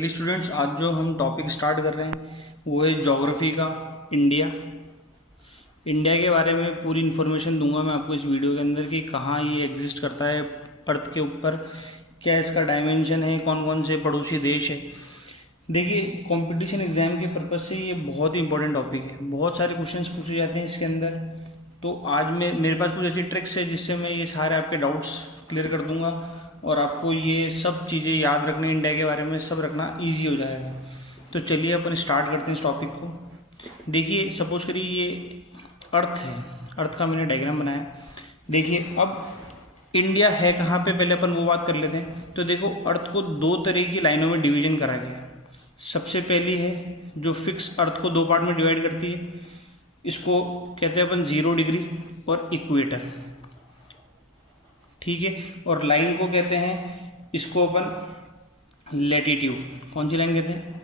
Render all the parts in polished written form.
चलिए स्टूडेंट्स, आज जो हम टॉपिक स्टार्ट कर रहे हैं वो है ज्योग्राफी का। इंडिया इंडिया के बारे में पूरी इन्फॉर्मेशन दूंगा मैं आपको इस वीडियो के अंदर कि कहाँ ये एग्जिस्ट करता है अर्थ के ऊपर, क्या इसका डायमेंशन है, कौन कौन से पड़ोसी देश है। देखिए, कंपटीशन एग्जाम के पर्पज़ से ये बहुत ही इंपॉर्टेंट टॉपिक है। बहुत सारे क्वेश्चंस पूछे जाते हैं इसके अंदर। तो आज मेरे पास कुछ अच्छी ट्रिक्स है जिससे मैं ये सारे आपके डाउट्स क्लियर कर दूंगा और आपको ये सब चीज़ें याद रखने, इंडिया के बारे में सब रखना ईजी हो जाएगा। तो चलिए अपन स्टार्ट करते हैं इस टॉपिक को। देखिए, सपोज करिए ये अर्थ है, अर्थ का मैंने डायग्राम बनाया। देखिए, अब इंडिया है कहाँ पे, पहले अपन वो बात कर लेते हैं। तो देखो, अर्थ को दो तरह की लाइनों में डिवीजन करा गया है। सबसे पहली है जो फिक्स अर्थ को दो पार्ट में डिवाइड करती है, इसको कहते हैं अपन 0 डिग्री और इक्वेटर, ठीक है। और लाइन को कहते हैं, इसको अपन लैटिट्यूड। कौन सी लाइन कहते हैं?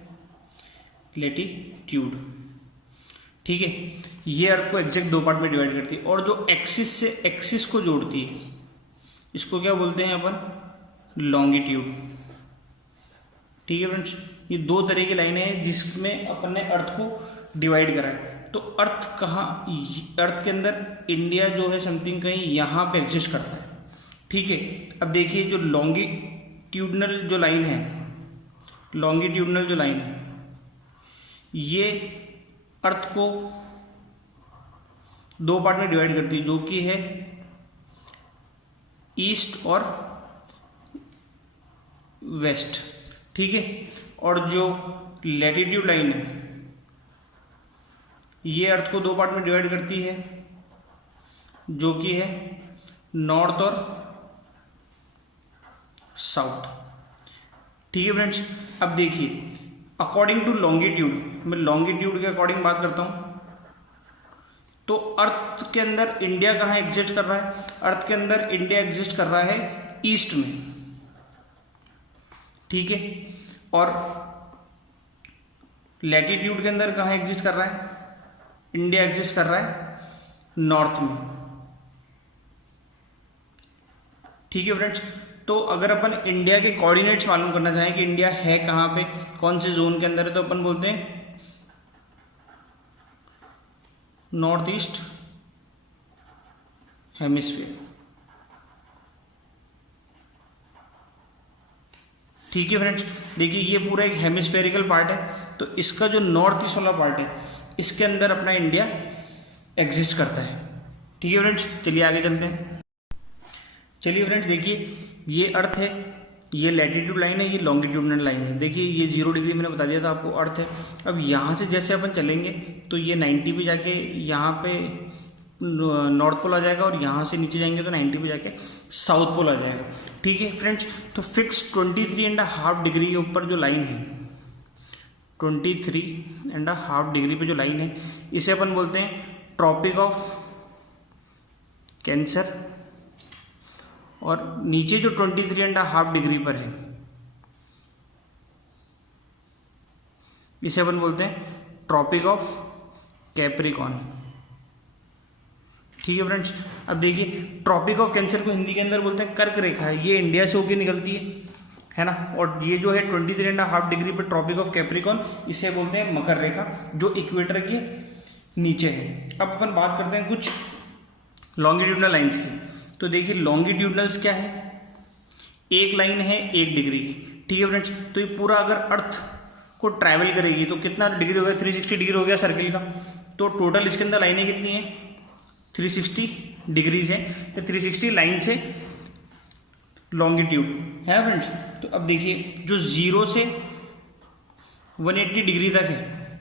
लैटिट्यूड, ठीक है। ये अर्थ को एग्जैक्ट दो पार्ट में डिवाइड करती है और जो एक्सिस से एक्सिस को जोड़ती है इसको क्या बोलते हैं अपन? लॉन्गिट्यूड, ठीक है फ्रेंड्स। ये दो तरह की लाइनें हैं जिसमें अपन ने अर्थ को डिवाइड करा है। तो अर्थ कहाँ, अर्थ के अंदर इंडिया जो है समथिंग कहीं यहाँ पे एग्जिस्ट करता है, ठीक है। अब देखिए, जो लॉन्गिट्यूडनल जो लाइन है, लॉन्गिट्यूडनल जो लाइन है, ये अर्थ को दो पार्ट में डिवाइड करती है, जो कि है ईस्ट और वेस्ट, ठीक है। और जो लैटिट्यूड लाइन है, ये अर्थ को दो पार्ट में डिवाइड करती है, जो कि है नॉर्थ और साउथ, ठीक है फ्रेंड्स। अब देखिए, अकॉर्डिंग टू लॉन्गिट्यूड, मैं लॉन्गिट्यूड के अकॉर्डिंग बात करता हूं, तो अर्थ के अंदर इंडिया कहाँ एग्जिस्ट कर रहा है? अर्थ के अंदर इंडिया एग्जिस्ट कर रहा है ईस्ट में, ठीक है। और लैटिट्यूड के अंदर कहाँ एग्जिस्ट कर रहा है? इंडिया एग्जिस्ट कर रहा है नॉर्थ में, ठीक है फ्रेंड्स। तो अगर अपन इंडिया के कोऑर्डिनेट्स मालूम करना चाहें कि इंडिया है कहाँ पे, कौन से जोन के अंदर है, तो अपन बोलते हैं नॉर्थ ईस्ट हेमिस्फीयर, ठीक है फ्रेंड्स। देखिए, ये पूरा एक हेमिस्फेरिकल पार्ट है, तो इसका जो नॉर्थ ईस्ट वाला पार्ट है, इसके अंदर अपना इंडिया एग्जिस्ट करता है, ठीक है फ्रेंड्स। चलिए आगे चलते हैं। चलिए फ्रेंड्स, देखिए, ये अर्थ है, ये लैटिट्यूड लाइन है, ये लॉन्गिट्यूडनल लाइन है। देखिए, ये 0 डिग्री मैंने बता दिया था आपको अर्थ है। अब यहाँ से जैसे अपन चलेंगे तो ये 90 पे जाके यहाँ पे नॉर्थ पोल आ जाएगा और यहाँ से नीचे जाएंगे तो 90 पे जाके साउथ पोल आ जाएगा, ठीक है फ्रेंड्स। तो फिक्स 23.5 डिग्री के ऊपर जो लाइन है, 23.5 डिग्री पे जो लाइन है, इसे अपन बोलते हैं ट्रॉपिक ऑफ कैंसर। और नीचे जो 23.5 डिग्री पर है, इसे अपन बोलते हैं ट्रॉपिक ऑफ कैप्रिकॉर्न, ठीक है फ्रेंड्स। अब देखिए, ट्रॉपिक ऑफ कैंसर को हिंदी के अंदर बोलते हैं कर्क रेखा है, ये इंडिया से होकर निकलती है ना। और ये जो है 23.5 डिग्री पर ट्रॉपिक ऑफ कैप्रिकॉर्न, इसे बोलते हैं मकर रेखा, जो इक्वेटर के नीचे है। अब अपन बात करते हैं कुछ लॉन्गिट्यूडनल लाइंस की। तो देखिए, लॉन्गिट्यूडनल्स क्या है? एक लाइन है 1 डिग्री की, ठीक है फ्रेंड्स। तो ये पूरा अगर अर्थ को ट्रैवल करेगी तो कितना डिग्री हो गया? 360 डिग्री हो गया सर्किल का। तो टोटल इसके अंदर लाइनें कितनी है? 360 डिग्रीज है। तो 360 लाइन से लॉन्गिट्यूड है फ्रेंड्स। तो अब देखिए, जो 0 से 180 डिग्री तक है,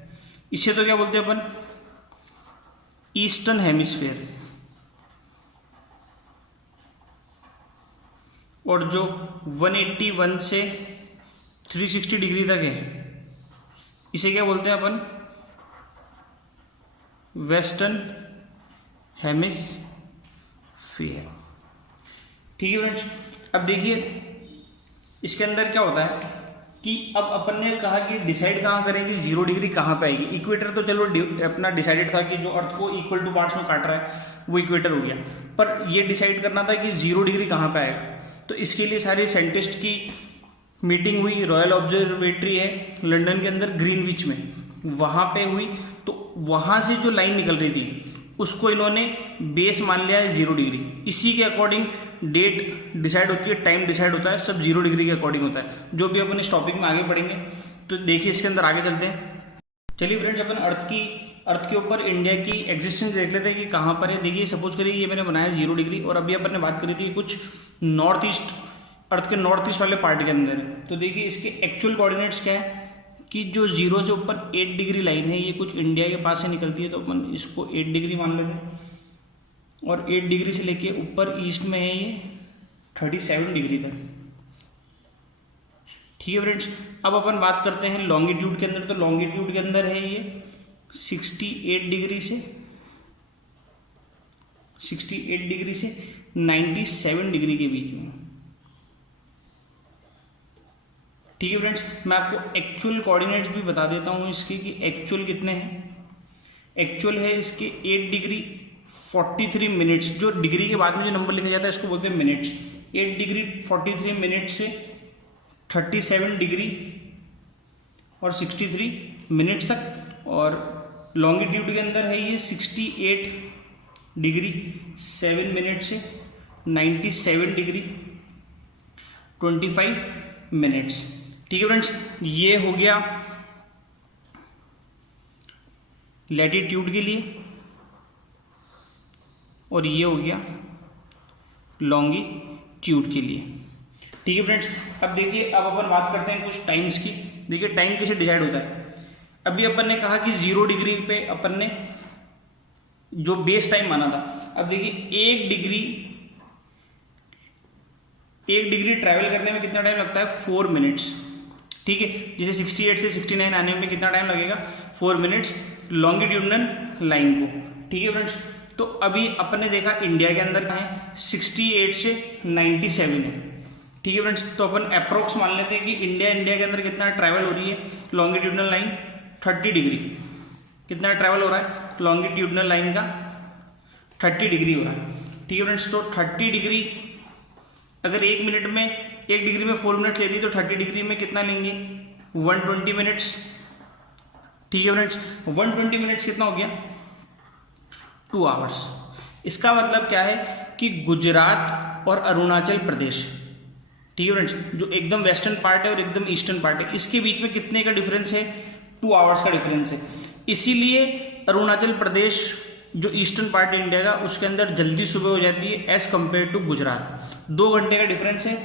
इसे तो क्या बोलते हैं अपन? Eastern hemisphere. और जो 181 से 360 डिग्री तक है, इसे क्या बोलते हैं अपन? वेस्टर्न हेमिस्फीयर, ठीक है फ्रेंड्स। अब देखिए, इसके अंदर क्या होता है कि अब अपन ने कहा कि डिसाइड कहाँ करेंगे 0 डिग्री कहाँ पे आएगी। इक्वेटर तो चलो अपना डिसाइडेड था कि जो अर्थ को इक्वल टू पार्ट्स में काट रहा है वो इक्वेटर हो गया, पर ये डिसाइड करना था कि 0 डिग्री कहाँ पे आएगा। तो इसके लिए सारे साइंटिस्ट की मीटिंग हुई, रॉयल ऑब्जर्वेटरी है लंदन के अंदर ग्रीनविच में, वहाँ पे हुई। तो वहाँ से जो लाइन निकल रही थी उसको इन्होंने बेस मान लिया है 0 डिग्री। इसी के अकॉर्डिंग डेट डिसाइड होती है, टाइम डिसाइड होता है, सब 0 डिग्री के अकॉर्डिंग होता है, जो भी अपन इस टॉपिक में आगे पढ़ेंगे। तो देखिए इसके अंदर आगे चलते हैं। चलिए फ्रेंड्स, अपन अर्थ के ऊपर इंडिया की एग्जिस्टेंस देख लेते हैं कि कहाँ पर है। देखिए सपोज करिए ये मैंने बनाया 0 डिग्री, और अभी अपन ने बात करी थी कुछ नॉर्थ ईस्ट, अर्थ के नॉर्थ ईस्ट वाले पार्ट के अंदर है। तो देखिए इसके एक्चुअल कोऑर्डिनेट्स क्या है कि जो 0 से ऊपर 8 डिग्री लाइन है ये कुछ इंडिया के पास से निकलती है, तो अपन इसको 8 डिग्री मान लेते हैं, और 8 डिग्री से लेके ऊपर ईस्ट में है ये 37 डिग्री तक। ठीक है फ्रेंड्स, अब अपन बात करते हैं लॉन्गिट्यूड के अंदर। तो लॉन्गिट्यूड के अंदर है ये 68 डिग्री से 97 डिग्री के बीच में। ठीक है फ्रेंड्स, मैं आपको एक्चुअल कोऑर्डिनेट्स भी बता देता हूँ इसके कि एक्चुअल कितने हैं। एक्चुअल है इसके 8 डिग्री 43 मिनट्स। जो डिग्री के बाद में जो नंबर लिखा जाता है इसको बोलते हैं मिनट्स। 8 डिग्री 43 मिनट से 37 डिग्री और 63 मिनट्स तक। और लॉन्गिट्यूड के अंदर है ये 68 डिग्री 7 मिनट से 97 डिग्री 25 मिनट्स। ठीक है फ्रेंड्स, ये हो गया लैटिट्यूड के लिए, और ये हो गया लॉन्गिट्यूड के लिए। ठीक है फ्रेंड्स, अब देखिए अब अपन बात करते हैं कुछ टाइम्स की। देखिए टाइम कैसे डिसाइड होता है। अभी अपन ने कहा कि 0 डिग्री पे अपन ने जो बेस टाइम माना था। अब देखिए 1 डिग्री ट्रैवल करने में कितना टाइम लगता है, 4 मिनट्स। ठीक है, जैसे 68 से 69 आने में कितना टाइम लगेगा, 4 मिनट्स लॉन्गिट्यूडनल लाइन को। ठीक है फ्रेंड्स, तो अभी अपन ने देखा इंडिया के अंदर क्या है, 68 से 97 है। ठीक है फ्रेंड्स, तो अपन अप्रोक्स मान लेते हैं कि इंडिया के अंदर कितना ट्रैवल हो रही है लॉन्गिट्यूडनल लाइन, 30 डिग्री। कितना ट्रैवल हो रहा है लॉन्गिट्यूडनल लाइन का, 30 डिग्री हो रहा है। ठीक है फ्रेंड्स, तो 30 डिग्री अगर 1 मिनट में 1 डिग्री में 4 मिनट ले रही है तो 30 डिग्री में कितना लेंगे, 120 मिनट्स। ठीक है फ्रेंड्स, 120 मिनट्स कितना हो गया, 2 आवर्स। इसका मतलब क्या है कि गुजरात और अरुणाचल प्रदेश, ठीक है फ्रेंड्स, जो एकदम वेस्टर्न पार्ट है और एकदम ईस्टर्न पार्ट है, इसके बीच में कितने का डिफरेंस है, 2 आवर्स का डिफरेंस है। इसीलिए अरुणाचल प्रदेश जो ईस्टर्न पार्ट है इंडिया का, उसके अंदर जल्दी सुबह हो जाती है एज कम्पेयर टू गुजरात। 2 घंटे का डिफरेंस है।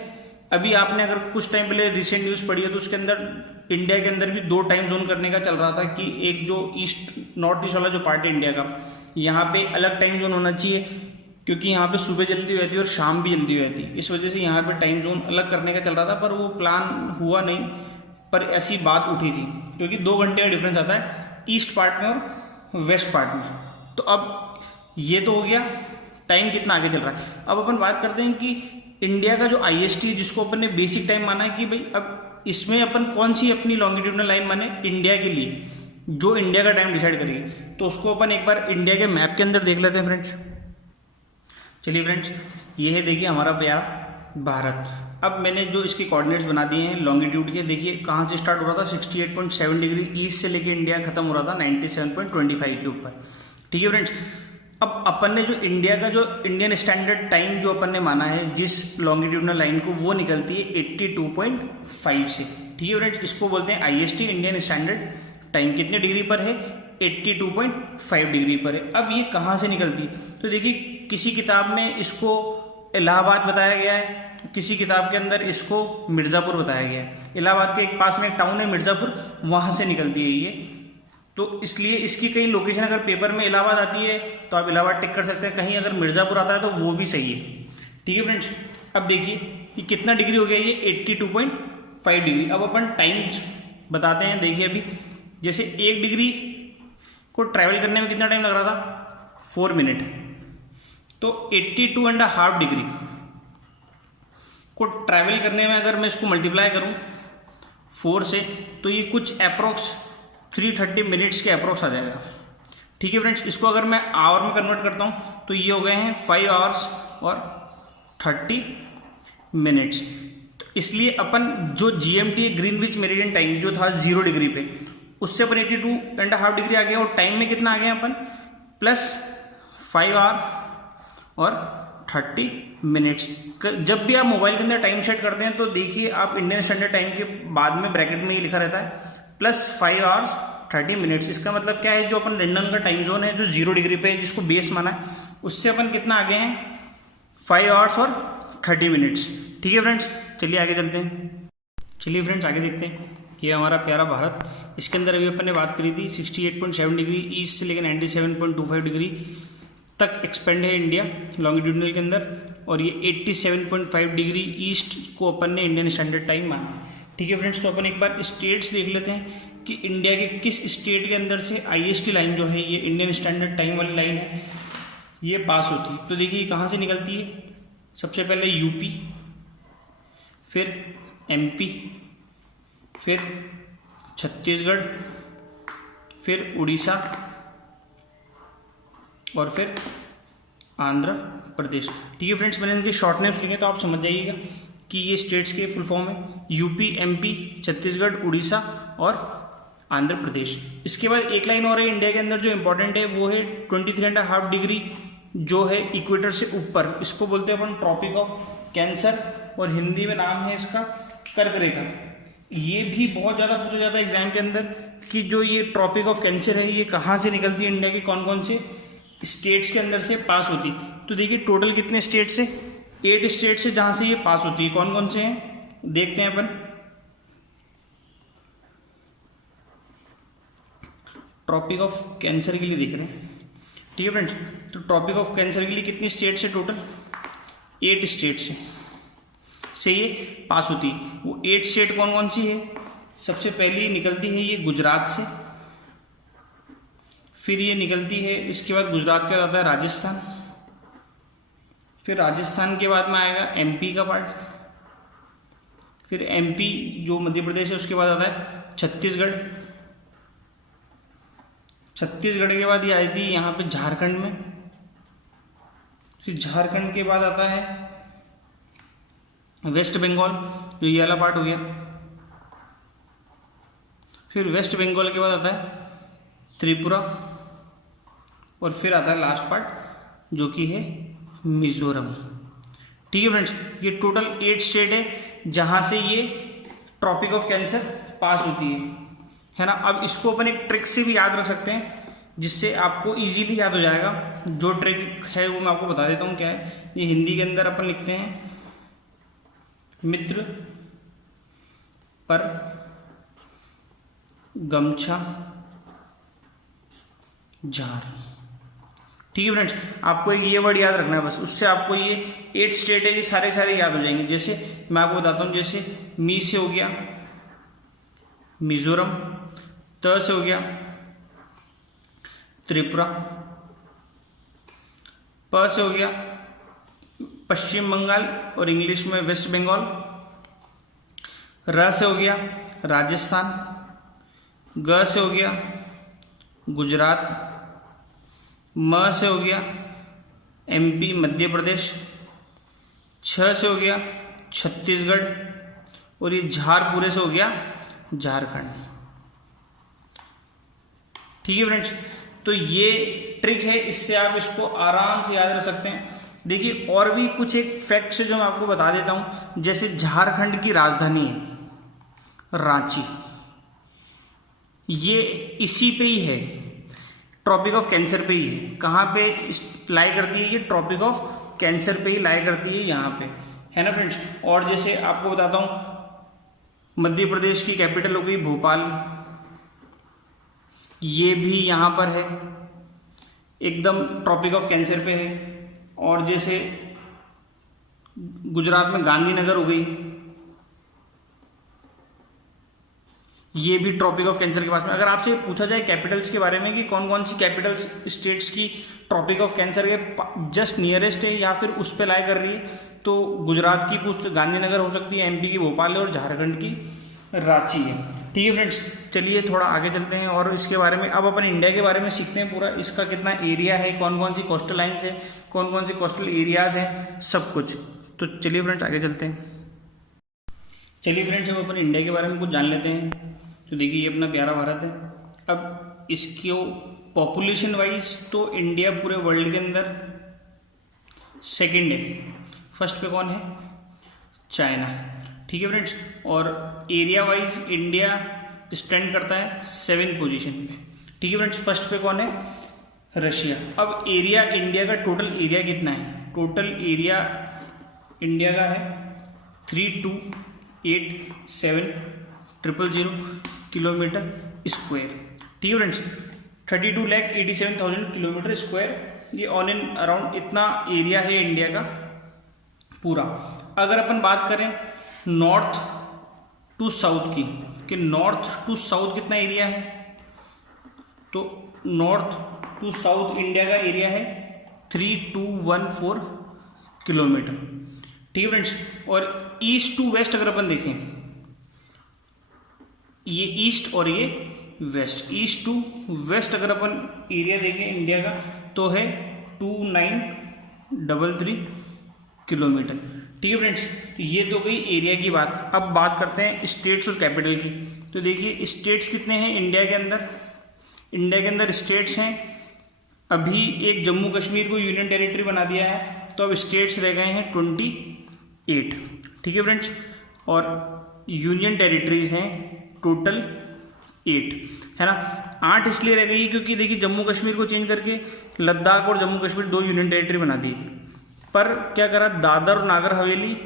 अभी आपने अगर कुछ टाइम पहले रिसेंट न्यूज़ पढ़ी है तो उसके अंदर इंडिया के अंदर भी 2 टाइम जोन करने का चल रहा था कि एक जो नॉर्थ ईस्ट वाला जो पार्ट है इंडिया का, यहाँ पे अलग टाइम जोन होना चाहिए, क्योंकि यहाँ पे सुबह जल्दी हो जाती है और शाम भी जल्दी हो जाती है। इस वजह से यहाँ पे टाइम जोन अलग करने का चल रहा था, पर वो प्लान हुआ नहीं, पर ऐसी बात उठी थी, क्योंकि 2 घंटे का डिफरेंस आता है ईस्ट पार्ट में और वेस्ट पार्ट में। तो अब ये तो हो गया टाइम कितना आगे चल रहा है। अब अपन बात करते हैं कि इंडिया का जो IST, जिसको अपन ने बेसिक टाइम माना है कि भाई अब इसमें अपन कौन सी अपनी लॉन्गिट्यूडनल लाइन माने इंडिया के लिए, जो इंडिया का टाइम डिसाइड करेगी, तो उसको अपन एक बार इंडिया के मैप के अंदर देख लेते हैं फ्रेंड्स। चलिए फ्रेंड्स, ये है देखिए हमारा प्यारा भारत। अब मैंने जो इसके कोऑर्डिनेट्स बना दिए हैं लॉन्गिट्यूड के, देखिए कहाँ से स्टार्ट हो रहा था, 68.7 डिग्री ईस्ट से लेके इंडिया खत्म हो रहा था 97.25 के ऊपर। ठीक है फ्रेंड्स, अब अपन ने जो इंडिया का जो इंडियन स्टैंडर्ड टाइम जो अपन ने माना है जिस लॉन्गिट्यूडनल लाइन को, वो निकलती है 82.5 से। ठीक है फ्रेंड्स, इसको बोलते हैं IST, इंडियन स्टैंडर्ड टाइम। कितने डिग्री पर है, 82.5 डिग्री पर है। अब ये कहाँ से निकलती है, तो देखिए किसी किताब में इसको इलाहाबाद बताया गया है, किसी किताब के अंदर इसको मिर्ज़ापुर बताया गया है। इलाहाबाद के एक पास में एक टाउन है मिर्ज़ापुर, वहाँ से निकलती है ये। तो इसलिए इसकी कहीं लोकेशन अगर पेपर में इलाहाबाद आती है तो आप इलाहाबाद टिक कर सकते हैं, कहीं अगर मिर्ज़ापुर आता है तो वो भी सही है। ठीक है फ्रेंड्स, अब देखिए कि कितना डिग्री हो गया ये, 82.5 डिग्री। अब अपन टाइम्स बताते हैं। देखिए अभी जैसे 1 डिग्री को ट्रैवल करने में कितना टाइम लग रहा था, 4 मिनट। तो 82.5 डिग्री को ट्रैवल करने में अगर मैं इसको मल्टीप्लाई करूं 4 से, तो ये कुछ अप्रोक्स 330 मिनट्स के अप्रोक्स आ जाएगा। ठीक है फ्रेंड्स, इसको अगर मैं आवर में कन्वर्ट करता हूं तो ये हो गए हैं 5 आवर्स और 30 मिनट्स। इसलिए अपन जो GMT ग्रीनविच मेरिडियन टाइम जो था 0 डिग्री पे, उससे अपन 82.5 डिग्री आ गए और टाइम में कितना आ गए अपन प्लस 5 आवर और 30 मिनट्स। जब भी आप मोबाइल के अंदर टाइम सेट करते हैं तो देखिए आप इंडियन स्टैंडर्ड टाइम के बाद में ब्रैकेट में ये लिखा रहता है प्लस 5 आवर्स 30 मिनट्स। इसका मतलब क्या है, जो अपन लंदन का टाइम जोन है जो 0 डिग्री पे जिसको बेस माना है, उससे अपन कितना आगे हैं 5 आवर्स और 30 मिनट्स। ठीक है फ्रेंड्स, चलिए आगे चलते हैं। चलिए फ्रेंड्स आगे देखते हैं। ये हमारा प्यारा भारत, इसके अंदर अभी अपन ने बात करी थी 68.7 डिग्री ईस्ट से लेकर 97.25 डिग्री तक एक्सपेंड है इंडिया लॉन्गिट्यूडनल के अंदर, और ये 87.5 डिग्री ईस्ट को अपन ने इंडियन स्टैंडर्ड टाइम माना। ठीक है फ्रेंड्स, तो अपन एक बार स्टेट्स देख लेते हैं कि इंडिया के किस स्टेट के अंदर से IST लाइन जो है, ये इंडियन स्टैंडर्ड टाइम वाली लाइन है, ये पास होती है। तो देखिए कहाँ से निकलती है, सबसे पहले यूपी, फिर MP, फिर छत्तीसगढ़, फिर उड़ीसा और फिर आंध्र प्रदेश। ठीक है फ्रेंड्स, मैंने इनके शॉर्ट नेम्स लिखे तो आप समझ जाइएगा कि ये स्टेट्स के फुल फॉर्म है यूपी, MP, छत्तीसगढ़, उड़ीसा और आंध्र प्रदेश। इसके बाद एक लाइन और है इंडिया के अंदर जो इंपॉर्टेंट है, वो है 23.5 डिग्री जो है इक्वेटर से ऊपर, इसको बोलते हैं अपन ट्रॉपिक ऑफ कैंसर, और हिंदी में नाम है इसका कर्क रेखा। ये भी बहुत ज़्यादा पूछा जाता है एग्जाम के अंदर कि जो ये ट्रॉपिक ऑफ कैंसर है ये कहाँ से निकलती है, इंडिया के कौन कौन से स्टेट्स के अंदर से पास होती। तो देखिए टोटल कितने स्टेट्स से, 8 स्टेट से जहाँ से ये पास होती है। कौन कौन से हैं देखते हैं अपन। ट्रॉपिक ऑफ कैंसर के लिए देख रहे हैं। ठीक है फ्रेंड्स, तो ट्रॉपिक ऑफ कैंसर के लिए कितनी स्टेट से, टोटल 8 स्टेट से ये पास होती है। वो 8 स्टेट कौन कौन सी है, सबसे पहली निकलती है ये गुजरात से, फिर ये निकलती है, इसके बाद गुजरात के बाद आता है राजस्थान, फिर राजस्थान के बाद में आएगा MP का पार्ट, फिर MP जो मध्य प्रदेश है उसके बाद आता है छत्तीसगढ़, छत्तीसगढ़ के बाद ये आई थी यहाँ पे झारखंड में, फिर झारखंड के बाद आता है वेस्ट बंगाल, जो ये वाला पार्ट हो गया, फिर वेस्ट बंगाल के बाद आता है त्रिपुरा, और फिर आता है लास्ट पार्ट जो कि है मिजोरम। ठीक है फ्रेंड्स, ये टोटल 8 स्टेट है जहाँ से ये ट्रॉपिक ऑफ कैंसर पास होती है ना। अब इसको अपन एक ट्रिक से भी याद रख सकते हैं जिससे आपको इजीली याद हो जाएगा। जो ट्रिक है वो मैं आपको बता देता हूँ क्या है। ये हिंदी के अंदर अपन लिखते हैं मित्र पर गमछा झार। ठीक है फ्रेंड्स, आपको एक ये वर्ड याद रखना है बस, उससे आपको ये 8 स्टेट है ये सारे सारे याद हो जाएंगे। जैसे मैं आपको बताता हूँ, जैसे मी से हो गया मिजोरम, त से हो गया त्रिपुरा, प से हो गया पश्चिम बंगाल और इंग्लिश में वेस्ट बंगाल, र से हो गया राजस्थान, ग से हो गया गुजरात, म से हो गया MP मध्य प्रदेश, छ से हो गया छत्तीसगढ़, और ये झार पूरे से हो गया झारखंड। ठीक है फ्रेंड्स, तो ये ट्रिक है, इससे आप इसको आराम से याद रख सकते हैं। देखिए और भी कुछ एक फैक्ट्स है जो मैं आपको बता देता हूं। जैसे झारखंड की राजधानी है रांची, ये इसी पे ही है, ट्रॉपिक ऑफ कैंसर पे ही है। कहाँ पे लाई करती है ये, ट्रॉपिक ऑफ कैंसर पे ही लाई करती है, यहाँ पे है ना फ्रेंड्स। और जैसे आपको बताता हूँ, मध्य प्रदेश की कैपिटल हो गई भोपाल, ये भी यहाँ पर है, एकदम ट्रॉपिक ऑफ कैंसर पे है। और जैसे गुजरात में गांधीनगर हो गई, ये भी ट्रॉपिक ऑफ कैंसर के पास में। अगर आपसे पूछा जाए कैपिटल्स के बारे में कि कौन कौन सी कैपिटल्स स्टेट्स की ट्रॉपिक ऑफ कैंसर के जस्ट नियरेस्ट है या फिर उस पर लाई कर रही है, तो गुजरात की गांधीनगर हो सकती है, MP की भोपाल है, और झारखंड की रांची है। ठीक है फ्रेंड्स, चलिए थोड़ा आगे चलते हैं और इसके बारे में अब अपन इंडिया के बारे में सीखते हैं पूरा। इसका कितना एरिया है, कौन कौन सी कोस्टल लाइन्स है, कौन कौन सी कोस्टल एरियाज हैं, सब कुछ। तो चलिए फ्रेंड्स आगे चलते हैं। चलिए फ्रेंड्स, अब अपन इंडिया के बारे में कुछ जान लेते हैं। तो देखिए, ये अपना प्यारा भारत है। अब इसको पॉपुलेशन वाइज तो इंडिया पूरे वर्ल्ड के अंदर सेकंड है। फर्स्ट पे कौन है? चाइना। ठीक है फ्रेंड्स। और एरिया वाइज इंडिया स्टैंड करता है 7th पोजीशन पे। ठीक है फ्रेंड्स। फर्स्ट पे कौन है? रशिया। अब एरिया इंडिया का टोटल एरिया कितना है? टोटल एरिया इंडिया का है 3287,000 किलोमीटर स्क्वायर। ठीक है फ्रेंड्स। 32,87,000 किलोमीटर स्क्वायर, ये ऑन एंड अराउंड इतना एरिया है इंडिया का पूरा। अगर अपन बात करें नॉर्थ टू साउथ की, कि नॉर्थ टू साउथ कितना एरिया है, तो नॉर्थ टू साउथ इंडिया का एरिया है 3214 किलोमीटर। ठीक है फ्रेंड्स। और ईस्ट टू वेस्ट अगर अपन देखें, ये ईस्ट और ये वेस्ट, ईस्ट टू वेस्ट अगर अपन एरिया देखें इंडिया का तो है 2933 किलोमीटर। ठीक है फ्रेंड्स। ये तो गई एरिया की बात। अब बात करते हैं स्टेट्स और कैपिटल की। तो देखिए स्टेट्स कितने हैं इंडिया के अंदर। इंडिया के अंदर स्टेट्स हैं, अभी एक जम्मू कश्मीर को यूनियन टेरिटरी बना दिया है, तो अब स्टेट्स रह गए हैं 28। ठीक है फ्रेंड्स। और यूनियन टेरिटरीज हैं टोटल 8, है ना। 8 इसलिए रह गई क्योंकि देखिए जम्मू कश्मीर को चेंज करके लद्दाख और जम्मू कश्मीर 2 यूनियन टेरिटरी बना दी थी, पर क्या करा, दादर और नागर हवेली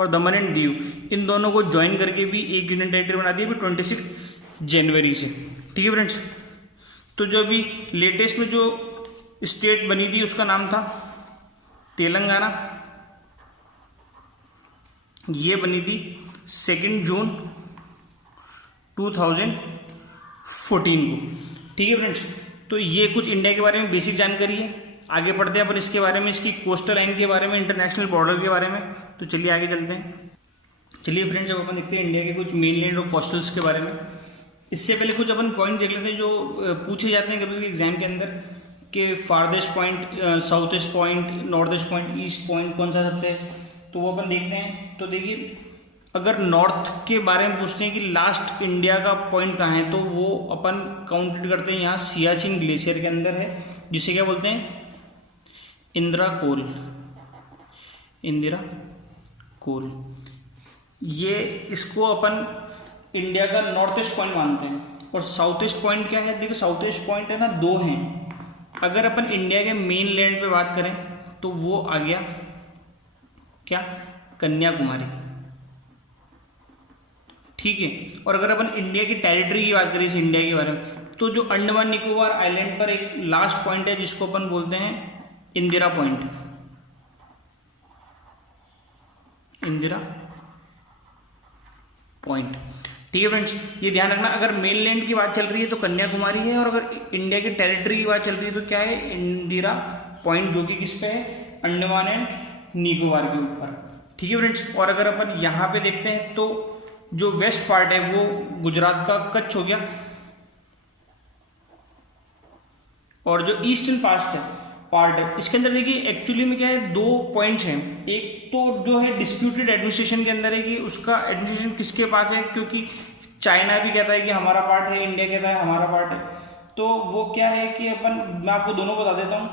और दमन एंड दीव इन दोनों को ज्वाइन करके भी एक यूनियन टेरिटरी बना दी 26 जनवरी से। ठीक है फ्रेंड्स। तो जो अभी लेटेस्ट में जो स्टेट बनी थी उसका नाम था तेलंगाना। ये बनी थी 2 जून 2014 को। ठीक है फ्रेंड्स। तो ये कुछ इंडिया के बारे में बेसिक जानकारी है। आगे बढ़ते हैं अपन इसके बारे में, इसकी कोस्टल लाइन के बारे में, इंटरनेशनल बॉर्डर के बारे में। तो चलिए आगे चलते हैं। चलिए फ्रेंड्स, अब अपन देखते हैं इंडिया के कुछ मेनलैंड और कोस्टल्स के बारे में। इससे पहले कुछ अपन पॉइंट देख लेते हैं जो पूछे जाते हैं कभी कभी एग्जाम के अंदर, कि farthest point, south east point, north east point, east point कौन सा सबसे, तो वो अपन देखते हैं। तो देखिए अगर नॉर्थ के बारे में पूछते हैं कि लास्ट इंडिया का पॉइंट कहाँ है, तो वो अपन काउंटेड करते हैं यहाँ सियाचिन ग्लेशियर के अंदर है, जिसे क्या बोलते हैं, इंदिरा कोल। इंदिरा कोल, ये इसको अपन इंडिया का नॉर्थ ईस्ट पॉइंट मानते हैं। और साउथ ईस्ट पॉइंट क्या है? देखो साउथ ईस्ट पॉइंट है ना, 2 हैं। अगर अपन इंडिया के मेन लैंड पे बात करें तो वो आ गया क्या, कन्याकुमारी। ठीक है। और अगर अपन इंडिया की टेरिटरी की बात करें इस इंडिया के बारे में, तो जो अंडमान निकोबार आइलैंड पर एक लास्ट पॉइंट है जिसको अपन बोलते हैं इंदिरा पॉइंट। इंदिरा पॉइंट। ठीक है फ्रेंड्स, ये ध्यान रखना। अगर मेनलैंड की बात चल रही है तो कन्याकुमारी है, और अगर इंडिया की टेरिटरी की बात चल रही है तो क्या है, इंदिरा पॉइंट, जो कि किस पे है, अंडमान एंड निकोबार के ऊपर। ठीक है फ्रेंड्स। और अगर अपन यहाँ पे देखते हैं तो जो वेस्ट पार्ट है वो गुजरात का कच्छ हो गया, और जो ईस्टर्न पार्ट है इसके अंदर देखिए एक्चुअली में क्या है, 2 पॉइंट्स हैं। एक तो जो है डिस्प्यूटेड एडमिनिस्ट्रेशन के अंदर है कि उसका एडमिनिस्ट्रेशन किसके पास है, क्योंकि चाइना भी कहता है कि हमारा पार्ट है, इंडिया कहता है हमारा पार्ट है। तो वो क्या है कि अपन, मैं आपको दोनों बता देता हूँ,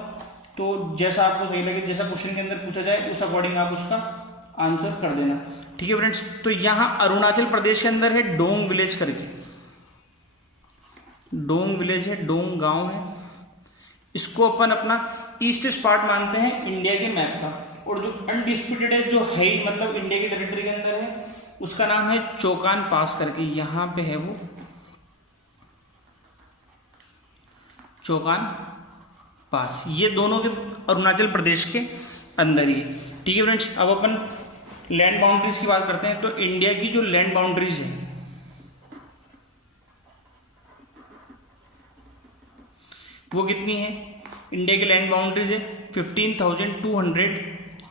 तो जैसा आपको सही लगे, जैसा क्वेश्चन के अंदर पूछा जाए उस अकॉर्डिंग आप उसका आंसर कर देना। ठीक है फ्रेंड्स। तो यहाँ अरुणाचल प्रदेश के अंदर है डोंग विलेज करके, डोंग विलेज है, डोंग गांव है। इसको अपन अपना ईस्टर्न पार्ट मानते हैं इंडिया के मैप का। और जो अनडिस्प्यूटेड है, जो है मतलब इंडिया की टेरिटरी के अंदर है, उसका नाम है चोकान पास करके, यहाँ पे है वो चोकान पास। ये दोनों के अरुणाचल प्रदेश के अंदर ही। ठीक है फ्रेंड्स। अब अपन लैंड बाउंड्रीज की बात करते हैं। तो इंडिया की जो लैंड बाउंड्रीज है वो कितनी है, इंडिया की लैंड बाउंड्रीज है 15,200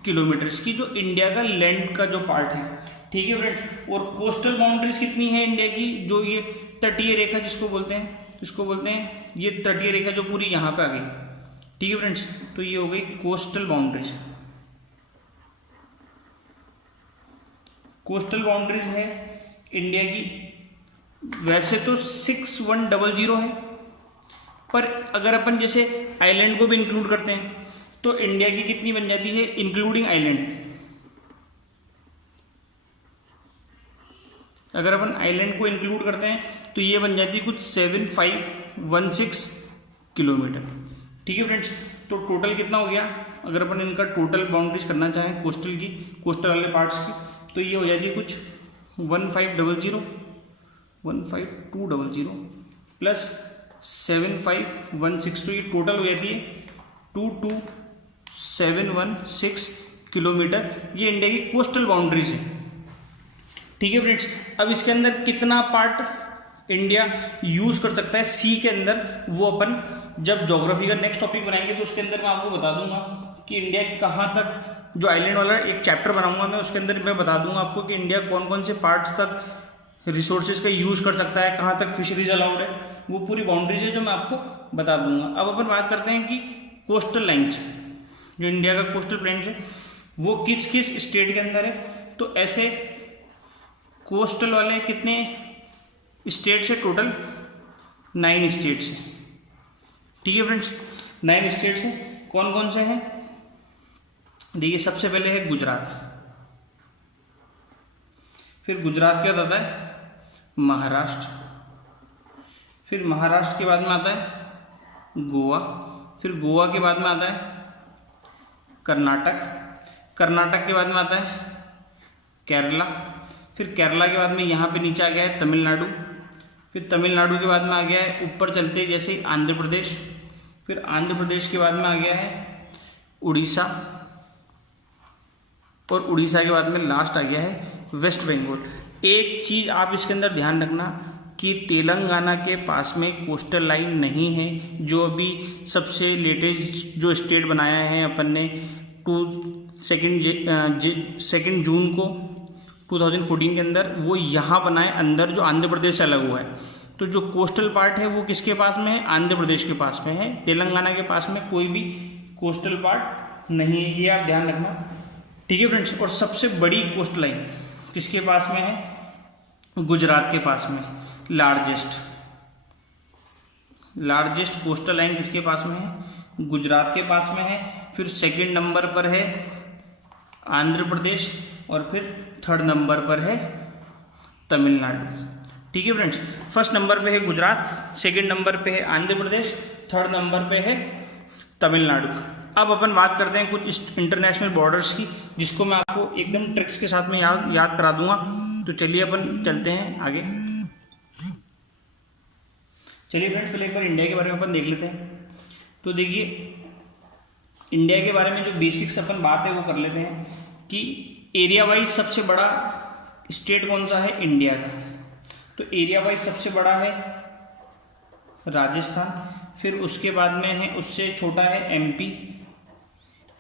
किलोमीटर की, जो इंडिया का लैंड का जो पार्ट है। ठीक है फ्रेंड्स। और कोस्टल बाउंड्रीज कितनी है इंडिया की, जो ये तटीय रेखा जिसको बोलते हैं, ये तटीय रेखा जो पूरी यहाँ पे आ गई। ठीक है फ्रेंड्स। तो ये हो गई कोस्टल बाउंड्रीज। कोस्टल बाउंड्रीज है इंडिया की वैसे तो 6100 है, पर अगर अपन जैसे आइलैंड को भी इंक्लूड करते हैं तो इंडिया की कितनी बन जाती है इंक्लूडिंग आइलैंड। अगर अपन आइलैंड को इंक्लूड करते हैं तो ये बन जाती है कुछ 7516 किलोमीटर। ठीक है फ्रेंड्स, तो टोटल कितना हो गया, अगर अपन इनका टोटल बाउंड्रीज करना चाहें कोस्टल की, कोस्टल वाले पार्ट्स की, तो ये हो जाती है कुछ 15200 प्लस 75162, ये टोटल हो जाती है 22716 किलोमीटर। ये इंडिया की कोस्टल बाउंड्रीज है। ठीक है फ्रेंड्स, अब इसके अंदर कितना पार्ट इंडिया यूज कर सकता है सी के अंदर, वो अपन जब ज्योग्राफी का नेक्स्ट टॉपिक बनाएंगे तो उसके अंदर मैं आपको बता दूंगा कि इंडिया कहाँ तक, जो आइलैंड वाला एक चैप्टर बनाऊंगा मैं, उसके अंदर मैं बता दूंगा आपको कि इंडिया कौन कौन से पार्ट्स तक रिसोर्सेज का यूज कर सकता है, कहाँ तक फिशरीज अलाउड है, वो पूरी बाउंड्रीज है जो मैं आपको बता दूंगा। अब अपन बात करते हैं कि कोस्टल लाइन्स, जो इंडिया का कोस्टल प्लेन्स है वो किस किस स्टेट के अंदर है। तो ऐसे कोस्टल वाले कितने स्टेट्स है, टोटल 9 स्टेट्स हैं। ठीक है फ्रेंड्स, 9 स्टेट्स हैं। कौन कौन से हैं, देखिए सबसे पहले है गुजरात, फिर गुजरात के बाद आता है महाराष्ट्र, फिर महाराष्ट्र के बाद में आता है गोवा, फिर गोवा के बाद में आता है कर्नाटक, कर्नाटक के बाद में आता है केरला, फिर केरला के बाद में यहाँ पे नीचे आ गया है तमिलनाडु, फिर तमिलनाडु के बाद में आ गया है ऊपर चलते जैसे आंध्र प्रदेश, फिर आंध्र प्रदेश के बाद में आ गया है उड़ीसा, और उड़ीसा के बाद में लास्ट आ गया है वेस्ट बंगाल। एक चीज़ आप इसके अंदर ध्यान रखना कि तेलंगाना के पास में कोस्टल लाइन नहीं है, जो अभी सबसे लेटेस्ट जो स्टेट बनाया है अपन ने 2 जून को 2014 के अंदर, वो यहाँ बनाए अंदर, जो आंध्र प्रदेश से अलग हुआ है। तो जो कोस्टल पार्ट है वो किसके पास में है, आंध्र प्रदेश के पास में है, तेलंगाना के पास में कोई भी कोस्टल पार्ट नहीं है, ये आप ध्यान रखना। ठीक है फ्रेंड्स, और सबसे बड़ी कोस्ट लाइन किसके पास में है, गुजरात के पास में, लार्जेस्ट कोस्टल लाइन किसके पास में है, गुजरात के पास में है। फिर सेकंड नंबर पर है आंध्र प्रदेश, और फिर थर्ड नंबर पर है तमिलनाडु। ठीक है फ्रेंड्स, फर्स्ट नंबर पे है गुजरात, सेकंड नंबर पे है आंध्र प्रदेश, थर्ड नंबर पे है तमिलनाडु। अब अपन बात करते हैं कुछ इंटरनेशनल बॉर्डर्स की, जिसको मैं आपको एकदम ट्रिक्स के साथ में याद करा दूंगा। तो चलिए अपन चलते हैं आगे। चलिए फ्रेंड्स, पहले एक बार इंडिया के बारे में अपन देख लेते हैं। तो देखिए, इंडिया के बारे में जो बेसिक्स अपन बात है वो कर लेते हैं कि एरिया वाइज सबसे बड़ा स्टेट कौन सा है इंडिया का। तो एरिया वाइज सबसे बड़ा है राजस्थान, फिर उसके बाद में है, उससे छोटा है एमपी,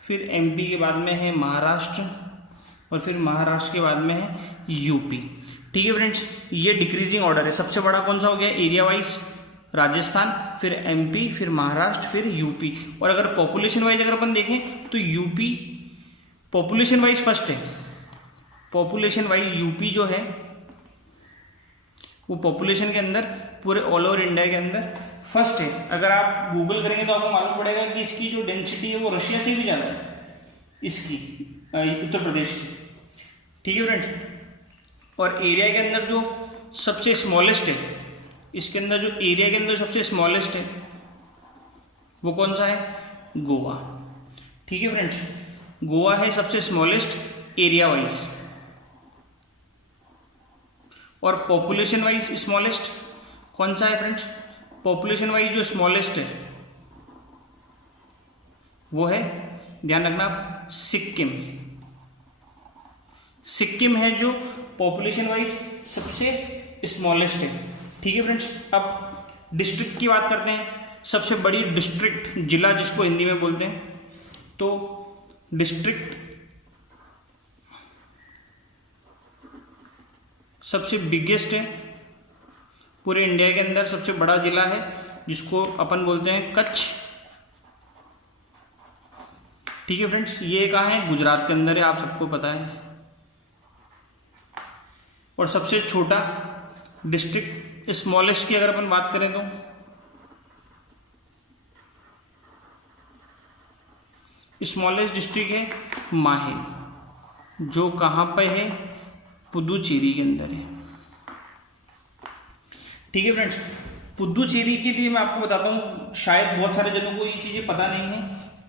फिर एमपी के बाद में है महाराष्ट्र, और फिर महाराष्ट्र के बाद में है यूपी। ठीक है फ्रेंड्स, ये डिक्रीजिंग ऑर्डर है। सबसे बड़ा कौन सा हो गया एरिया वाइज, राजस्थान, फिर एमपी, फिर महाराष्ट्र, फिर यूपी। और अगर पॉपुलेशन वाइज अगर अपन देखें तो यूपी पॉपुलेशन वाइज फर्स्ट है। पॉपुलेशन वाइज यूपी जो है वो पॉपुलेशन के अंदर पूरे ऑल ओवर इंडिया के अंदर फर्स्ट है। अगर आप गूगल करेंगे तो आपको मालूम पड़ेगा कि इसकी जो डेंसिटी है वो रशिया से भी ज़्यादा है, इसकी उत्तर प्रदेश की। ठीक है फ्रेंड्स, और एरिया के अंदर जो सबसे स्मॉलेस्ट है, इसके अंदर जो एरिया के अंदर सबसे स्मॉलेस्ट है वो कौन सा है, गोवा। ठीक है फ्रेंड्स, गोवा है सबसे स्मॉलेस्ट एरिया वाइज, और पॉपुलेशन वाइज स्मॉलेस्ट कौन सा है फ्रेंड्स, पॉपुलेशन वाइज जो स्मॉलेस्ट है वो है, ध्यान रखना, सिक्किम। सिक्किम है जो पॉपुलेशन वाइज सबसे स्मॉलेस्ट है। ठीक है फ्रेंड्स, अब डिस्ट्रिक्ट की बात करते हैं। सबसे बड़ी डिस्ट्रिक्ट, जिला जिसको हिंदी में बोलते हैं, तो डिस्ट्रिक्ट सबसे बिगेस्ट है पूरे इंडिया के अंदर, सबसे बड़ा जिला है जिसको अपन बोलते हैं कच्छ। ठीक है फ्रेंड्स, ये कहाँ है, गुजरात के अंदर है, आप सबको पता है। और सबसे छोटा डिस्ट्रिक्ट स्मॉलेस्ट की अगर अपन बात करें तो स्मॉलेस्ट डिस्ट्रिक्ट है माहे, जो कहाँ पे है, पुदुचेरी के अंदर है। ठीक है फ्रेंड्स, पुदुचेरी के लिए मैं आपको बताता हूँ, शायद बहुत सारे जनों को ये चीज़ें पता नहीं है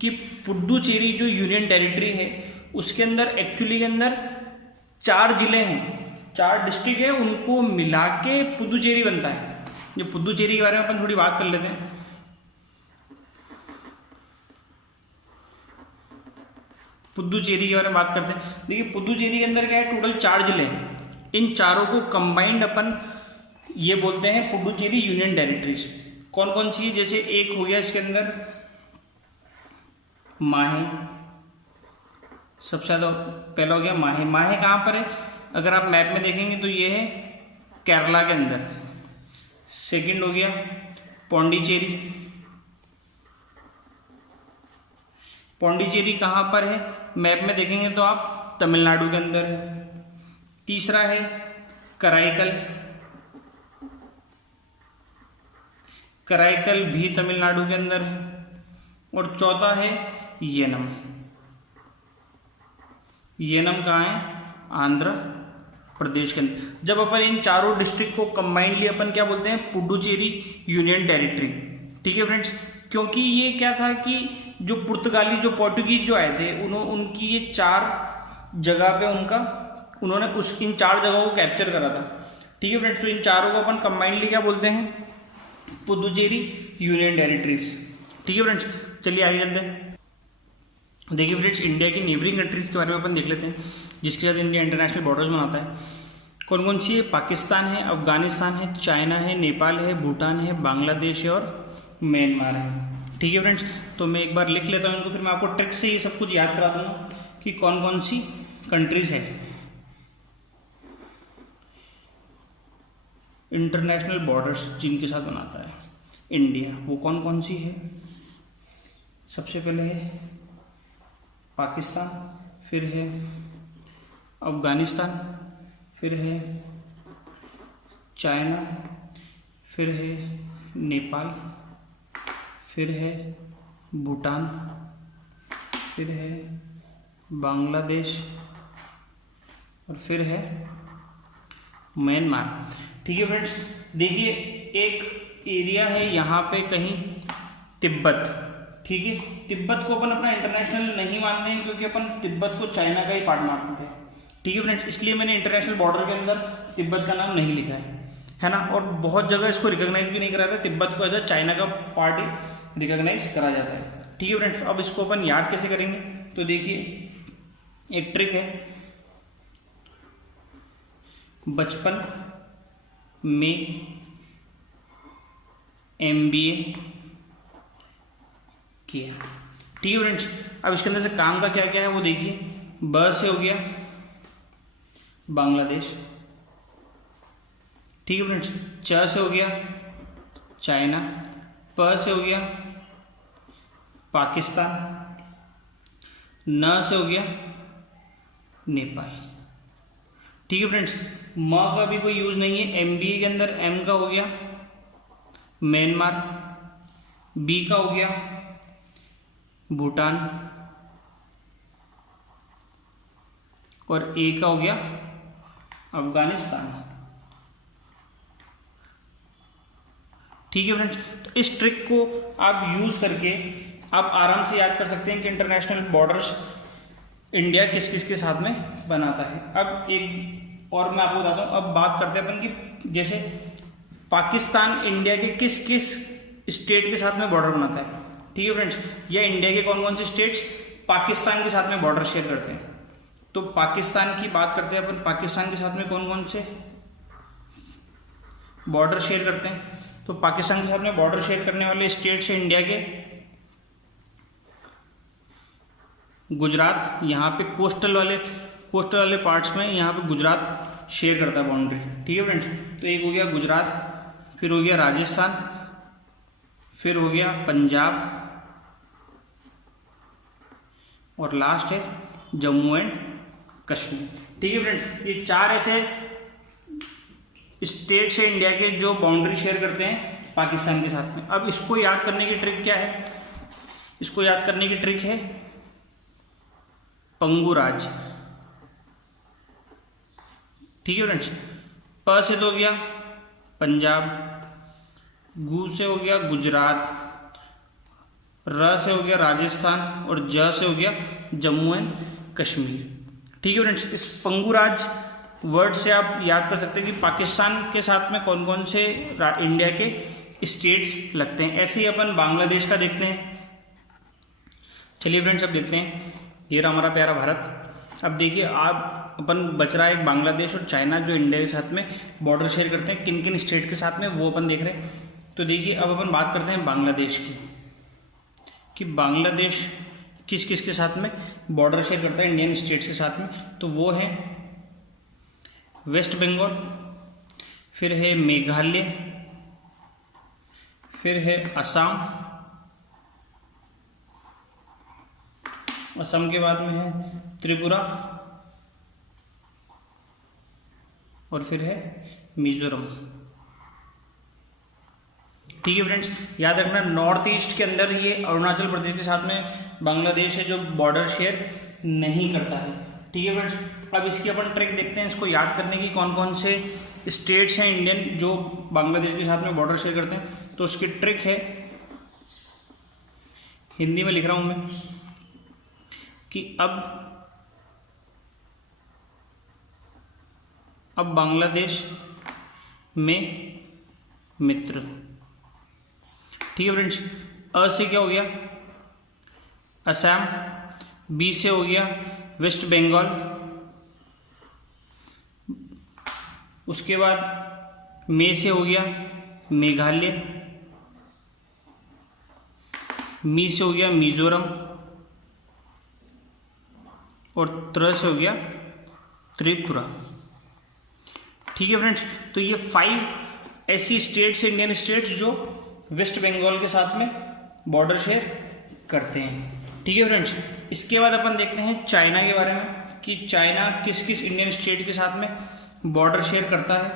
कि पुदुचेरी जो यूनियन टेरिटरी है उसके अंदर एक्चुअली के अंदर 4 जिले हैं, 4 डिस्ट्रिक्ट है, उनको मिला के पुदुचेरी बनता है। जो पुदुचेरी के बारे में अपन थोड़ी बात कर लेते हैं। पुदुचेरी के बारे में बात करते हैं। देखिए पुदुचेरी के अंदर क्या है, टोटल 4 जिले हैं। इन चारों को कंबाइंड अपन ये बोलते हैं पुदुचेरी यूनियन टेरिटरीज। कौन कौन सी, जैसे एक हो गया इसके अंदर माहे, सबसे ज़्यादा पहला हो गया माहे। माहे कहाँ पर है, अगर आप मैप में देखेंगे तो ये है केरला के अंदर। सेकंड हो गया पौंडीचेरी, पौंडीचेरी कहाँ पर है, मैप में देखेंगे तो आप तमिलनाडु के अंदर है। तीसरा है कराईकल, कराईकल भी तमिलनाडु के अंदर है। और चौथा है येनम, येनम कहाँ है, आंध्र प्रदेश के अंदर। जब अपन इन चारों डिस्ट्रिक्ट को कंबाइंडली अपन क्या बोलते हैं, पुडुचेरी यूनियन टेरिटरी। ठीक है फ्रेंड्स, क्योंकि ये क्या था कि जो पुर्तगाली, जो पोर्टुगीज जो आए थे, उनकी ये 4 जगह पे उन्होंने इन 4 जगहों को कैप्चर करा था। ठीक है फ्रेंड्स, तो इन चारों को अपन कंबाइंडली क्या बोलते हैं, पुदुचेरी यूनियन टेरिटरीज। ठीक है फ्रेंड्स, चलिए आगे चलते हैं। देखिए फ्रेंड्स, इंडिया की नेबरिंग कंट्रीज के बारे में अपन देख लेते हैं, जिसके साथ इंडिया इंटरनेशनल बॉर्डर्स बनाता है। कौन कौन सी है, पाकिस्तान है, अफगानिस्तान है, चाइना है, नेपाल है, भूटान है, बांग्लादेश है और म्यांमार है। ठीक है फ्रेंड्स, तो मैं एक बार लिख लेता हूँ इनको, फिर मैं आपको ट्रिक से ये सब कुछ याद करा दूंगा कि कौन कौन सी कंट्रीज है इंटरनेशनल बॉर्डर्स जिनके साथ बनाता है इंडिया, वो कौन कौन सी है। सबसे पहले है पाकिस्तान, फिर है अफगानिस्तान, फिर है चाइना, फिर है नेपाल, फिर है भूटान, फिर है बांग्लादेश और फिर है म्यांमार। ठीक है फ्रेंड्स, देखिए एक एरिया है यहाँ पे कहीं तिब्बत। ठीक है, तिब्बत को अपन अपना इंटरनेशनल नहीं मानते हैं, क्योंकि अपन तिब्बत को चाइना का ही पार्ट मानते हैं। ठीक है फ्रेंड्स, इसलिए मैंने इंटरनेशनल बॉर्डर के अंदर तिब्बत का नाम नहीं लिखा है ना। और बहुत जगह इसको रिकॉग्नाइज भी नहीं करा जाता, तिब्बत को एज अ चाइना का पार्ट ही रिकॉग्नाइज करा जाता है। ठीक है फ्रेंड्स, अब इसको अपन याद कैसे करेंगे, तो देखिए एक ट्रिक है, बचपन में MBA किया। ठीक है फ्रेंड्स, अब इसके अंदर से काम का क्या क्या है वो देखिए। ब से हो गया बांग्लादेश। ठीक है फ्रेंड्स, च से हो गया चाइना, प से हो गया पाकिस्तान, न से हो गया नेपाल। ठीक है फ्रेंड्स, म का भी कोई यूज नहीं है। MBA के अंदर M का हो गया म्यांमार, B का हो गया भूटान और A का हो गया अफगानिस्तान। ठीक है फ्रेंड्स, तो इस ट्रिक को आप यूज करके आप आराम से याद कर सकते हैं कि इंटरनेशनल बॉर्डर्स इंडिया किस किस के साथ में बनाता है। अब एक और मैं आपको बताता हूँ, अब बात करते हैं अपन कि जैसे पाकिस्तान इंडिया के किस किस स्टेट के साथ में बॉर्डर बनाता है। ठीक है फ्रेंड्स, या इंडिया के कौन कौन से स्टेट्स पाकिस्तान के साथ में बॉर्डर शेयर करते हैं। तो पाकिस्तान की बात करते हैं अपन, पाकिस्तान के साथ में कौन कौन से बॉर्डर शेयर करते हैं। तो पाकिस्तान के साथ में बॉर्डर शेयर करने वाले स्टेट्स हैं इंडिया के गुजरात, यहाँ पे कोस्टल वाले पार्ट्स में यहाँ पे गुजरात शेयर करता है बाउंड्री। ठीक है फ्रेंड्स, तो एक हो गया गुजरात, फिर हो गया राजस्थान, फिर हो गया पंजाब और लास्ट है जम्मू एंड कश्मीर। ठीक है फ्रेंड्स, ये 4 ऐसे स्टेट्स है इंडिया के जो बाउंड्री शेयर करते हैं पाकिस्तान के साथ में। अब इसको याद करने की ट्रिक क्या है? इसको याद करने की ट्रिक है पंगु राज। ठीक है फ्रेंड्स। प से तो हो गया पंजाब, गु से हो गया गुजरात, र से हो गया राजस्थान और ज से हो गया जम्मू एंड कश्मीर। ठीक है फ्रेंड्स। इस पंगु राज वर्ड से आप याद कर सकते हैं कि पाकिस्तान के साथ में कौन कौन से इंडिया के स्टेट्स लगते हैं। ऐसे ही अपन बांग्लादेश का देखते हैं। चलिए फ्रेंड्स, अब देखते हैं। ये रहा हमारा प्यारा भारत। अब देखिए आप अपन बच रहा है एक बांग्लादेश और चाइना जो इंडिया के साथ में बॉर्डर शेयर करते हैं। किन किन स्टेट के साथ में वो अपन देख रहे हैं। तो देखिए अब अपन बात करते हैं बांग्लादेश की, कि बांग्लादेश किस किस के साथ में बॉर्डर शेयर करता है इंडियन स्टेट्स के साथ में। तो वो है वेस्ट बंगाल, फिर है मेघालय, फिर है असम, असम के बाद में है त्रिपुरा और फिर है मिजोरम। ठीक है फ्रेंड्स, याद रखना नॉर्थ ईस्ट के अंदर ये अरुणाचल प्रदेश के साथ में बांग्लादेश है जो बॉर्डर शेयर नहीं करता है। ठीक है फ्रेंड्स। अब इसकी अपन ट्रिक देखते हैं, इसको याद करने की कौन कौन से स्टेट्स हैं इंडियन जो बांग्लादेश के साथ में बॉर्डर शेयर करते हैं। तो उसकी ट्रिक है, हिंदी में लिख रहा हूं मैं, कि अब बांग्लादेश में मित्र। ठीक है फ्रेंड्स। अ से क्या हो गया असम, बी से हो गया वेस्ट बंगाल, उसके बाद मे से हो गया मेघालय, मी से हो गया मिजोरम और त्र से हो गया त्रिपुरा। ठीक है फ्रेंड्स। तो ये 5 ऐसी स्टेट्स, इंडियन स्टेट्स जो वेस्ट बंगाल के साथ में बॉर्डर शेयर करते हैं। ठीक है फ्रेंड्स। इसके बाद अपन देखते हैं चाइना के बारे में, कि चाइना किस किस इंडियन स्टेट के साथ में बॉर्डर शेयर करता है।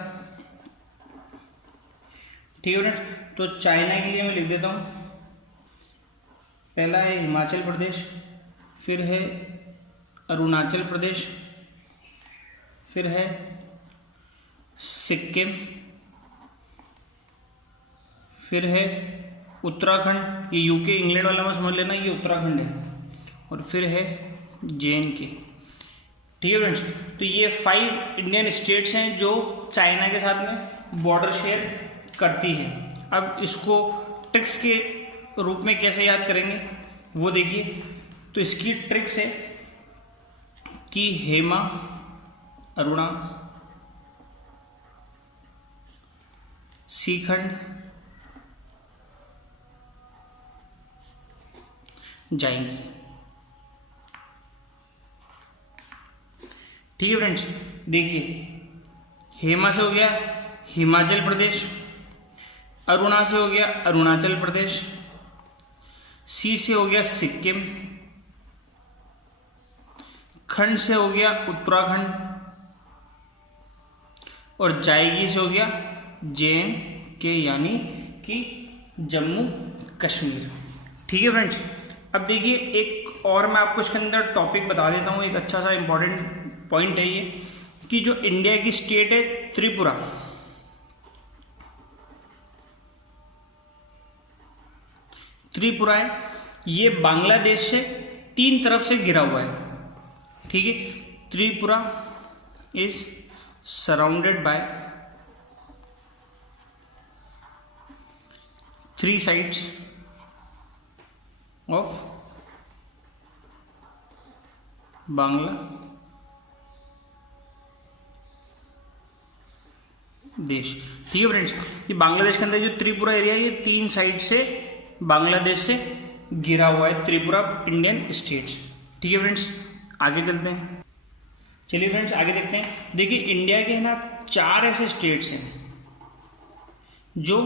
ठीक है फ्रेंड्स। तो चाइना के लिए मैं लिख देता हूं, पहला है हिमाचल प्रदेश, फिर है अरुणाचल प्रदेश, फिर है सिक्किम, फिर है उत्तराखंड। ये यूके इंग्लैंड वाला में समझ लेना, ये उत्तराखंड है, और फिर है JNK। ठीक है फ्रेंड्स। तो ये 5 इंडियन स्टेट्स हैं जो चाइना के साथ में बॉर्डर शेयर करती है। अब इसको ट्रिक्स के रूप में कैसे याद करेंगे वो देखिए। तो इसकी ट्रिक्स है कि हेमा, अरुणा, सीखंड, जाएंगी। ठीक है फ्रेंड्स। देखिए हेमा से हो गया हिमाचल प्रदेश, अरुणा से हो गया अरुणाचल प्रदेश, सी से हो गया सिक्किम, खंड से हो गया उत्तराखंड और जाएगी से हो गया JNK यानी कि जम्मू कश्मीर। ठीक है फ्रेंड्स। अब देखिए एक और मैं आपको इसके अंदर टॉपिक बता देता हूँ, एक अच्छा सा इंपॉर्टेंट पॉइंट है ये, कि जो इंडिया की स्टेट है त्रिपुरा, त्रिपुरा है, ये बांग्लादेश से 3 तरफ से घिरा हुआ है। ठीक है। Tripura is surrounded by 3 sides of Bangladesh. ठीक है फ्रेंड्स। ये बांग्लादेश के अंदर जो त्रिपुरा एरिया है ये 3 साइड से बांग्लादेश से घिरा हुआ है, त्रिपुरा इंडियन स्टेट्स। ठीक है फ्रेंड्स, आगे चलते हैं। चलिए फ्रेंड्स आगे देखते हैं। देखिए इंडिया के है ना 4 ऐसे स्टेट्स हैं जो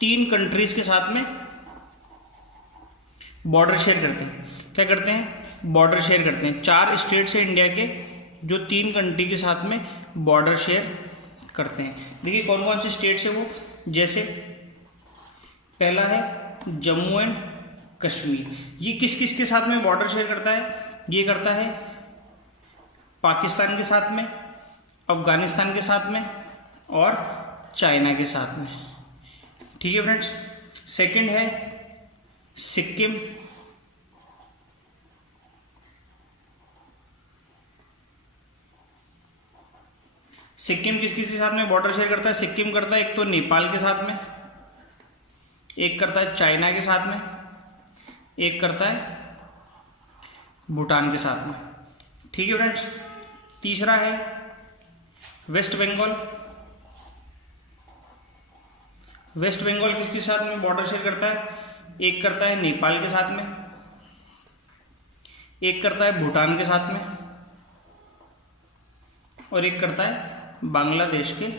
3 कंट्रीज के साथ में बॉर्डर शेयर करते हैं। क्या करते हैं? बॉर्डर शेयर करते हैं। 4 स्टेट्स हैं इंडिया के जो 3 कंट्री के साथ में बॉर्डर शेयर करते हैं। देखिए कौन कौन से स्टेट्स है वो, जैसे पहला है जम्मू एंड कश्मीर। ये किस किस के साथ में बॉर्डर शेयर करता है? ये करता है पाकिस्तान के साथ में, अफगानिस्तान के साथ में और चाइना के साथ में। ठीक है फ्रेंड्स। सेकंड है सिक्किम, सिक्किम किस किस के साथ में बॉर्डर शेयर करता है? सिक्किम करता है एक तो नेपाल के साथ में, एक करता है चाइना के साथ में, एक करता है भूटान के साथ में। ठीक है फ्रेंड्स। तीसरा है वेस्ट बंगाल। वेस्ट बंगाल किसके साथ में बॉर्डर शेयर करता है? एक करता है नेपाल के साथ में, एक करता है भूटान के साथ में और एक करता है बांग्लादेश के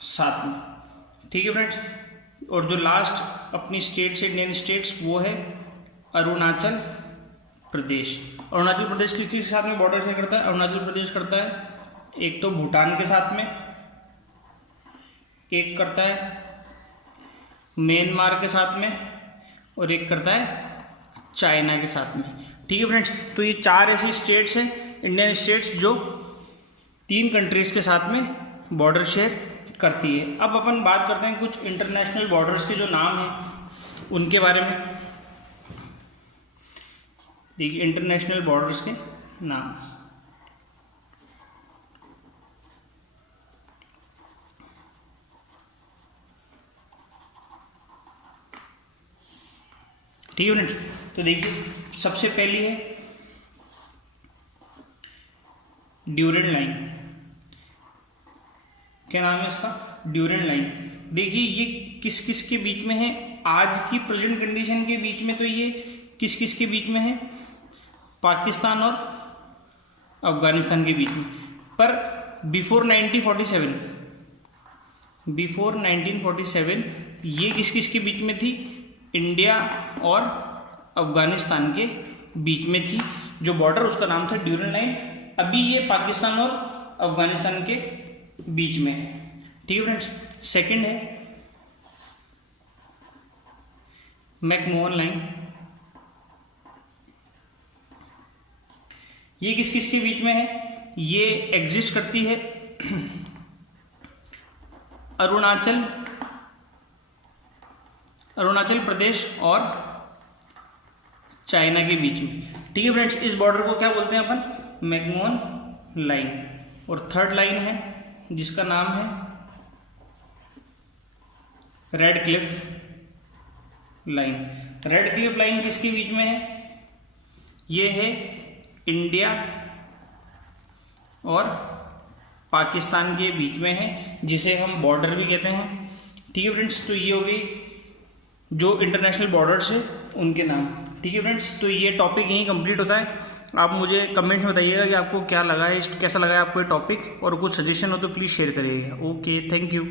साथ में। ठीक है फ्रेंड्स। और जो लास्ट अपनी स्टेट्स, इंडियन स्टेट्स, वो है अरुणाचल प्रदेश। अरुणाचल प्रदेश किसके साथ में बॉर्डर शेयर करता है? अरुणाचल प्रदेश करता है एक तो भूटान के साथ में, एक करता है म्यांमार के साथ में और एक करता है चाइना के साथ में। ठीक है फ्रेंड्स। तो ये 4 ऐसी स्टेट्स हैं, इंडियन स्टेट्स, जो 3 कंट्रीज के साथ में बॉर्डर शेयर करती है। अब अपन बात करते हैं कुछ इंटरनेशनल बॉर्डर्स के जो नाम हैं उनके बारे में। देखिए इंटरनेशनल बॉर्डर्स के नाम। ठीक है फ्रेंड्स। तो देखिए सबसे पहली है ड्यूरेंट लाइन। क्या नाम है इसका? Durand Line. देखिए ये किस किस के बीच में है? आज की प्रेजेंट कंडीशन के बीच में तो ये किस किस के बीच में है? पाकिस्तान और अफगानिस्तान के बीच में। पर बिफोर 1947 ये किस किस के बीच में थी? इंडिया और अफगानिस्तान के बीच में थी। जो बॉर्डर उसका नाम था ड्यूरेंट लाइन। अभी ये पाकिस्तान और अफगानिस्तान के बीच में है। ठीक है फ्रेंड्स। सेकंड है मैकमोहन लाइन। ये किस किस के बीच में है? ये एग्जिस्ट करती है अरुणाचल प्रदेश और चाइना के बीच में। ठीक है फ्रेंड्स। इस बॉर्डर को क्या बोलते हैं अपन? McMahon line. और थर्ड लाइन है जिसका नाम है Radcliffe line. Radcliffe line किसके बीच में है? ये है इंडिया और पाकिस्तान के बीच में है, जिसे हम बॉर्डर भी कहते हैं। ठीक है फ्रेंड्स। तो ये हो गई जो इंटरनेशनल बॉर्डर्स है उनके नाम। ठीक है फ्रेंड्स। तो ये टॉपिक यहीं कंप्लीट होता है। आप मुझे कमेंट्स में बताइएगा कि आपको क्या लगा है, कैसा लगा है आपको ये टॉपिक, और कुछ सजेशन हो तो प्लीज़ शेयर करिएगा। Okay, thank you.